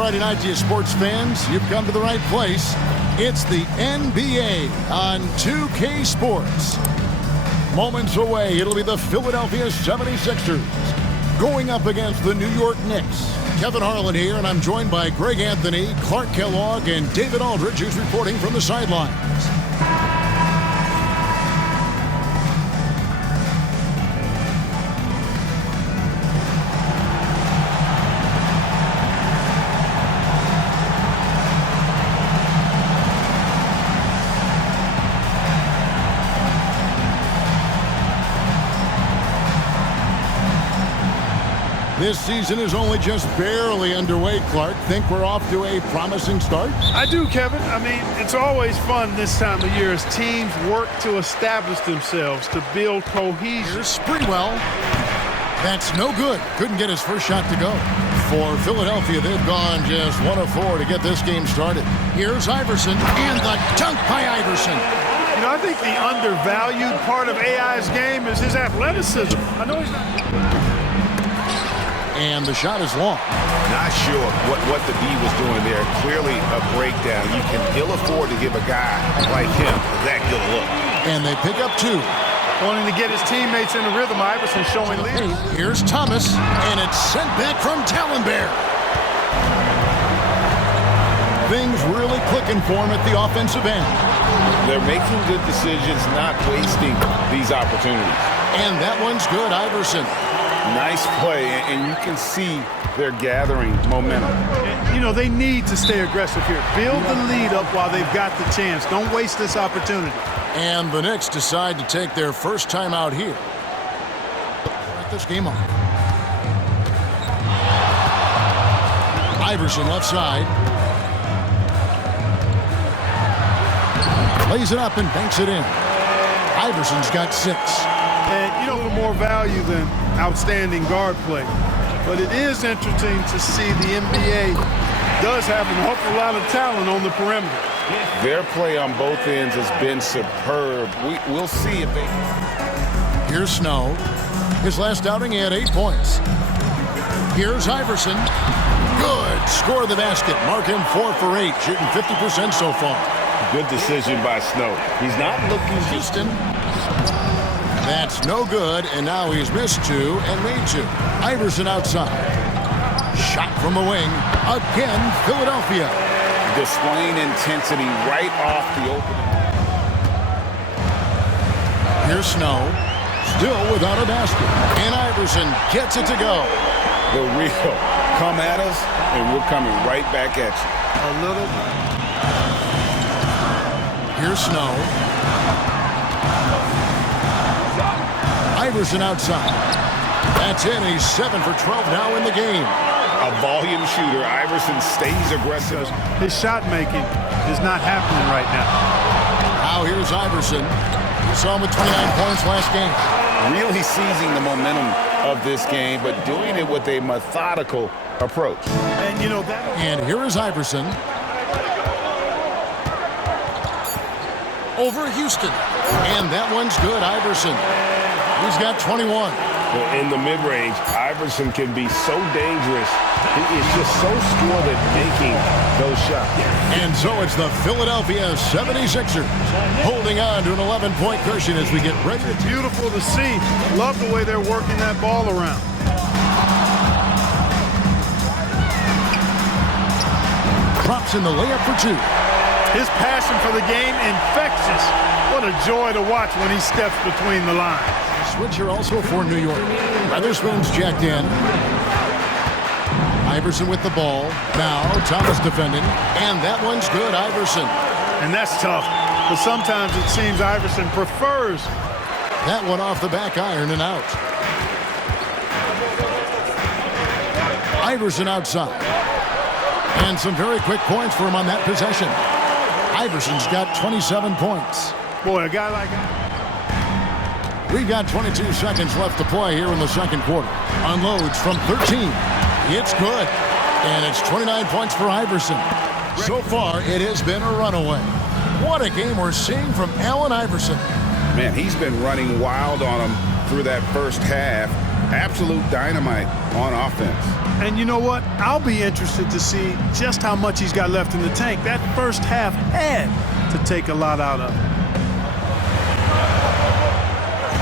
Friday night to you sports fans. You've come to the right place. It's the NBA on 2K Sports. Moments away, it'll be the Philadelphia 76ers going up against the New York Knicks. Kevin Harlan here, and I'm joined by Greg Anthony, Clark Kellogg, and David Aldridge, who's reporting from the sidelines. This season is only just barely underway, Clark. Think we're off to a promising start? I do, Kevin. I mean, it's always fun this time of year as teams work to establish themselves, to build cohesion. Here's Sprewell. That's no good. Couldn't get his first shot to go. For Philadelphia, they've gone just 1 of 4 to get this game started. Here's Iverson, and the dunk by Iverson. You know, I think the undervalued part of AI's game is his athleticism. I know he's not... And the shot is long. Not sure what the D was doing there. Clearly a breakdown. You can ill afford to give a guy like him that good look. And they pick up 2. Wanting to get his teammates in the rhythm, Iverson showing lead. Here's Thomas, and it's sent back from Talonbear. Things really clicking for him at the offensive end. They're making good decisions, not wasting these opportunities. And that one's good, Iverson. Nice play, and you can see they're gathering momentum. You know, they need to stay aggressive here. Build the lead up while they've got the chance. Don't waste this opportunity. And the Knicks decide to take their first time out here. Start this game off. Iverson left side. Lays it up and banks it in. Iverson's got 6. And, you know, more value than outstanding guard play. But it is interesting to see the NBA does have an awful lot of talent on the perimeter. Their play on both ends has been superb. We'll see if they... Here's Snow. His last outing, he had 8 points. Here's Iverson. Good. Score the basket. Mark him 4 for 8, shooting 50% so far. Good decision by Snow. He's not looking... Houston. That's no good, and now he's missed 2 and made 2. Iverson outside. Shot from the wing. Again, Philadelphia. Displaying intensity right off the opening. Here's Snow. Still without a basket. And Iverson gets it to go. The real come at us, and we're coming right back at you. A little. Here's Snow. Iverson outside. That's in. He's 7 for 12 now in the game. A volume shooter. Iverson stays aggressive. His shot making is not happening right now. Now here's Iverson. You saw him with 29 points last game. Really seizing the momentum of this game, but doing it with a methodical approach. And you know that. And here is Iverson. Over Houston. And that one's good, Iverson. He's got 21. In the mid-range, Iverson can be so dangerous. He is just so skilled at making those shots. And so it's the Philadelphia 76ers holding on to an 11-point cushion as we get ready. It's beautiful to see. Love the way they're working that ball around. Drops in the layup for 2. His passion for the game, infectious. What a joy to watch when he steps between the lines. Switcher also for New York. Weatherspoon's jacked in. Iverson with the ball. Now Thomas defending. And that one's good, Iverson. And that's tough. But sometimes it seems Iverson prefers. That one off the back iron and out. Iverson outside. And some very quick points for him on that possession. Iverson's got 27 points. Boy, a guy like that. We've got 22 seconds left to play here in the second quarter. Unloads from 13. It's good. And it's 29 points for Iverson. So far, it has been a runaway. What a game we're seeing from Allan Iverson. Man, he's been running wild on him through that first half. Absolute dynamite on offense. And you know what? I'll be interested to see just how much he's got left in the tank. That first half had to take a lot out of him.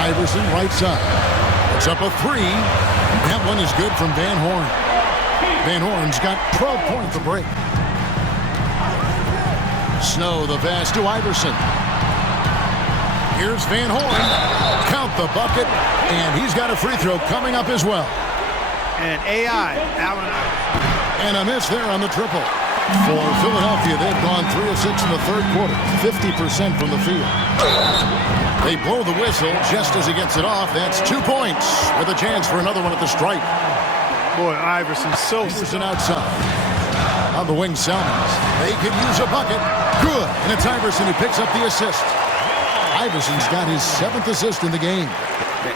Iverson right side. It's up a three. That one is good from Van Horn. Van Horn's got 12 points to break. Snow the pass to Iverson. Here's Van Horn. Count the bucket. And he's got a free throw coming up as well. And Allan. And a miss there on the triple. For Philadelphia, they've gone 3 of 6 in the third quarter. 50% from the field. They blow the whistle just as he gets it off. That's 2 points with a chance for another one at the stripe. Boy, Iverson outside. On the wing, Salmons. They could use a bucket. Good. And it's Iverson who picks up the assist. Iverson's got his 7th assist in the game.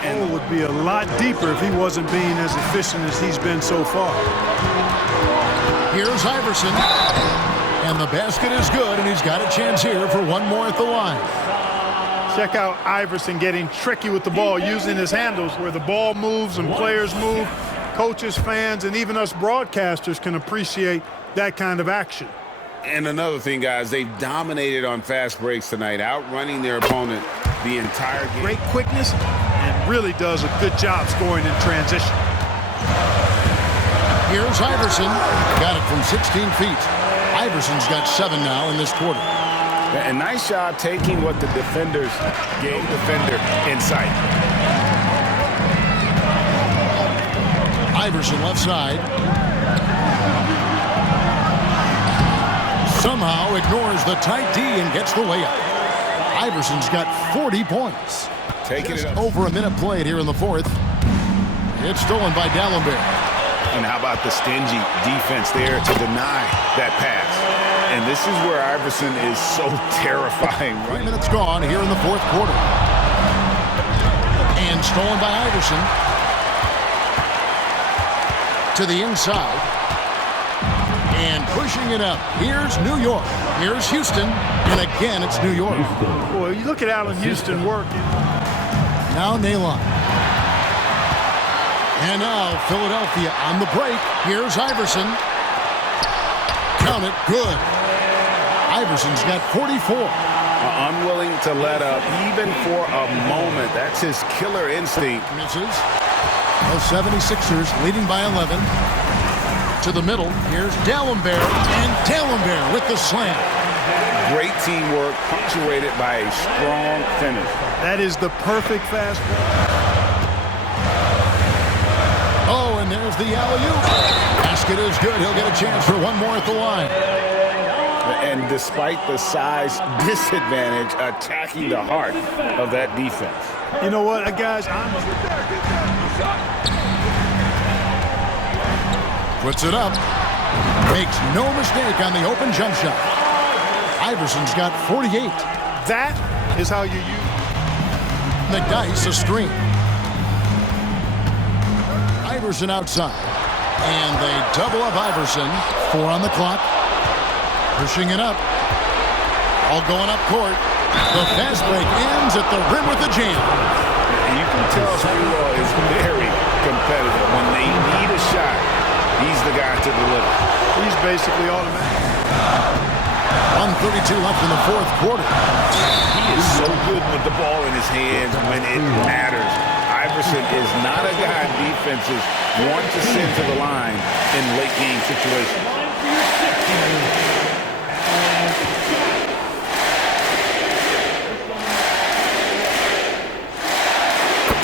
And it would be a lot deeper if he wasn't being as efficient as he's been so far. Here's Iverson. And the basket is good, and he's got a chance here for one more at the line. Check out Iverson getting tricky with the ball, using his handles where the ball moves and players move. Coaches, fans, and even us broadcasters can appreciate that kind of action. And another thing, guys, they've dominated on fast breaks tonight, outrunning their opponent the entire game. Great quickness and really does a good job scoring in transition. Here's Iverson. Got it from 16 feet. Iverson's got 7 now in this quarter. A nice job taking what the defenders gave defender in sight. Iverson left side. Somehow ignores the tight D and gets the layup. Iverson's got 40 points. Taking it up. Over a minute played here in the fourth. It's stolen by Dallenberg. And how about the stingy defense there to deny that pass? And this is where Iverson is so terrifying. 3 minutes gone here in the fourth quarter. And stolen by Iverson. To the inside. And pushing it up. Here's New York. Here's Houston. And again, it's New York. Boy, you look at Allan Houston working. Now Nalon. And now Philadelphia on the break. Here's Iverson. Count it. Good. Iverson's got 44. Unwilling to let up even for a moment. That's his killer instinct. Misses. The 76ers leading by 11. To the middle. Here's Dallenberg. And Dallenberg with the slam. Great teamwork punctuated by a strong finish. That is the perfect fast break. Oh, and there's the alley-oop. Basket is good. He'll get a chance for one more at the line. And despite the size disadvantage, attacking the heart of that defense. You know what, guys? Puts it up. Makes no mistake on the open jump shot. Iverson's got 48. That is how you use McDice a screen. Iverson outside. And they double up Iverson. 4 on the clock. Pushing it up. All going up court. The fast break ends at the rim with the jam. You can tell Sprewell is very competitive. When they need a shot, he's the guy to deliver. He's basically automatic. 1:32 left in the fourth quarter. He is so good with the ball in his hands when it matters. Iverson is not a guy defenses want to send to the line in late game situations.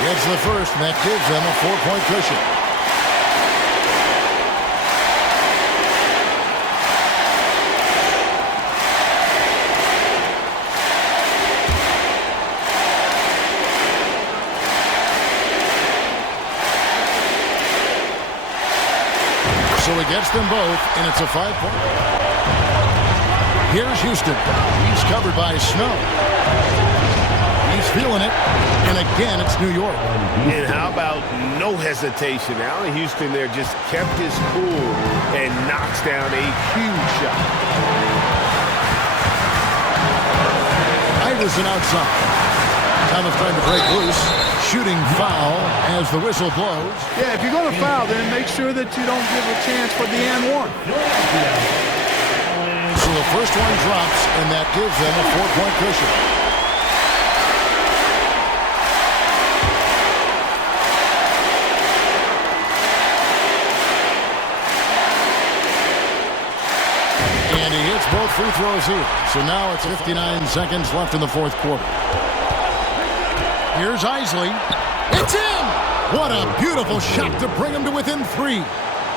Gets the first, and that gives them a 4-point cushion. So he gets them both, and it's a 5-point. Here's Houston. He's covered by Snow. He's feeling it, and again, it's New York. And how about no hesitation? Allan Houston there just kept his cool and knocks down a huge shot. Iverson outside. Thomas trying to break loose. shooting foul as the whistle blows. Yeah, if you're going to foul, then make sure that you don't give a chance for the and one. So the first one drops, and that gives them a 4-point cushion. And he hits both free throws here. So now it's 59 seconds left in the fourth quarter. Here's Isley. It's in! What a beautiful shot to bring him to within 3.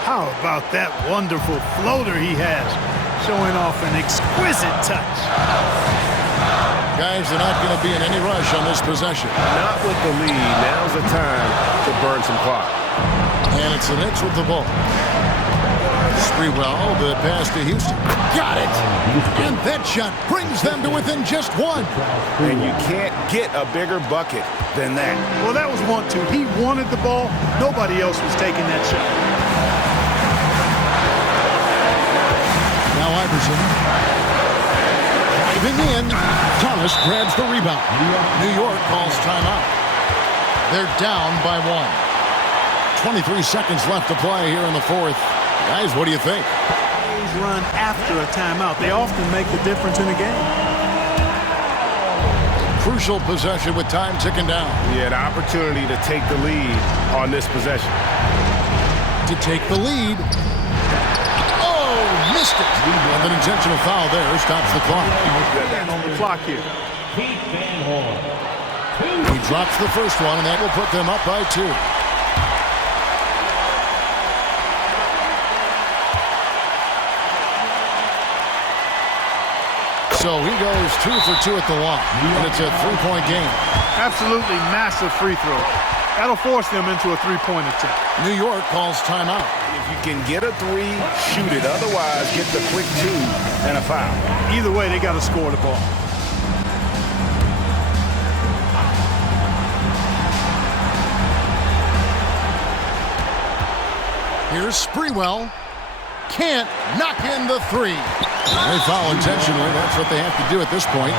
How about that wonderful floater he has, showing off an exquisite touch. Guys, they're not going to be in any rush on this possession. Not with the lead. Now's the time to burn some clock. And it's the Knicks with the ball. Sprewell, the pass to Houston. Got it! And that shot brings them to within just 1. And you can't get a bigger bucket than that. Well, that was 1-2. He wanted the ball. Nobody else was taking that shot. Now Iverson. Driving in. Thomas grabs the rebound. New York calls timeout. They're down by 1. 23 seconds left to play here in the fourth. Guys, what do you think? Plays run after a timeout. They often make the difference in a game. Crucial possession with time ticking down. He had an opportunity to take the lead on this possession. To take the lead. Oh, missed it. And an intentional foul there stops the clock. On the clock here. He drops the first one, and that will put them up by 2. So he goes 2 for 2 at the line, and it's a 3-point game. Absolutely massive free throw. That'll force them into a 3-point attempt. New York calls timeout. If you can get a 3, shoot it. Otherwise, get the quick 2 and a foul. Either way, they got to score the ball. Here's Sprewell. Can't knock in the 3. They foul intentionally. That's what they have to do at this point.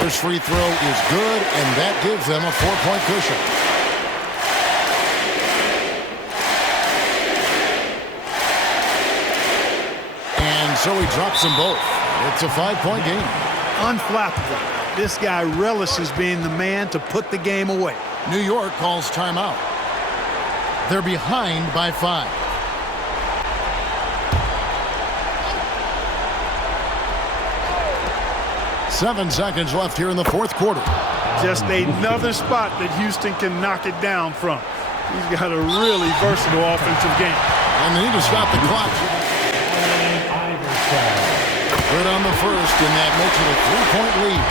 First free throw is good, and that gives them a 4-point cushion. So he drops them both. It's a 5-point game. Unflappable. This guy relishes being the man to put the game away. New York calls timeout. They're behind by 5. Seven seconds left here in the fourth quarter. Just another spot that Houston can knock it down from. He's got a really versatile offensive game. And they need to stop the clock. Good on the first, and that makes it a 3-point lead.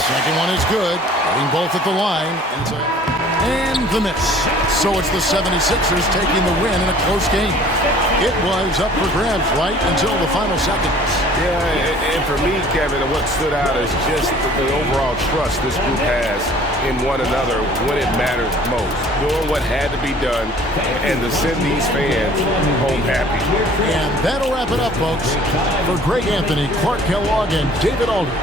Second one is good. Hitting both at the line. And the miss. So it's the 76ers taking the win in a close game. It was up for grabs right until the final seconds. Yeah, and for me, Kevin, what stood out is just the overall trust this group has in one another when it matters most. Doing what had to be done and to send these fans home happy. And that'll wrap it up, folks. For Greg Anthony, Clark Kellogg, and David Aldridge,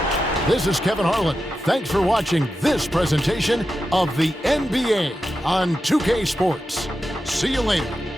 this is Kevin Harlan. Thanks for watching this presentation of the NBA on 2K Sports. See you later.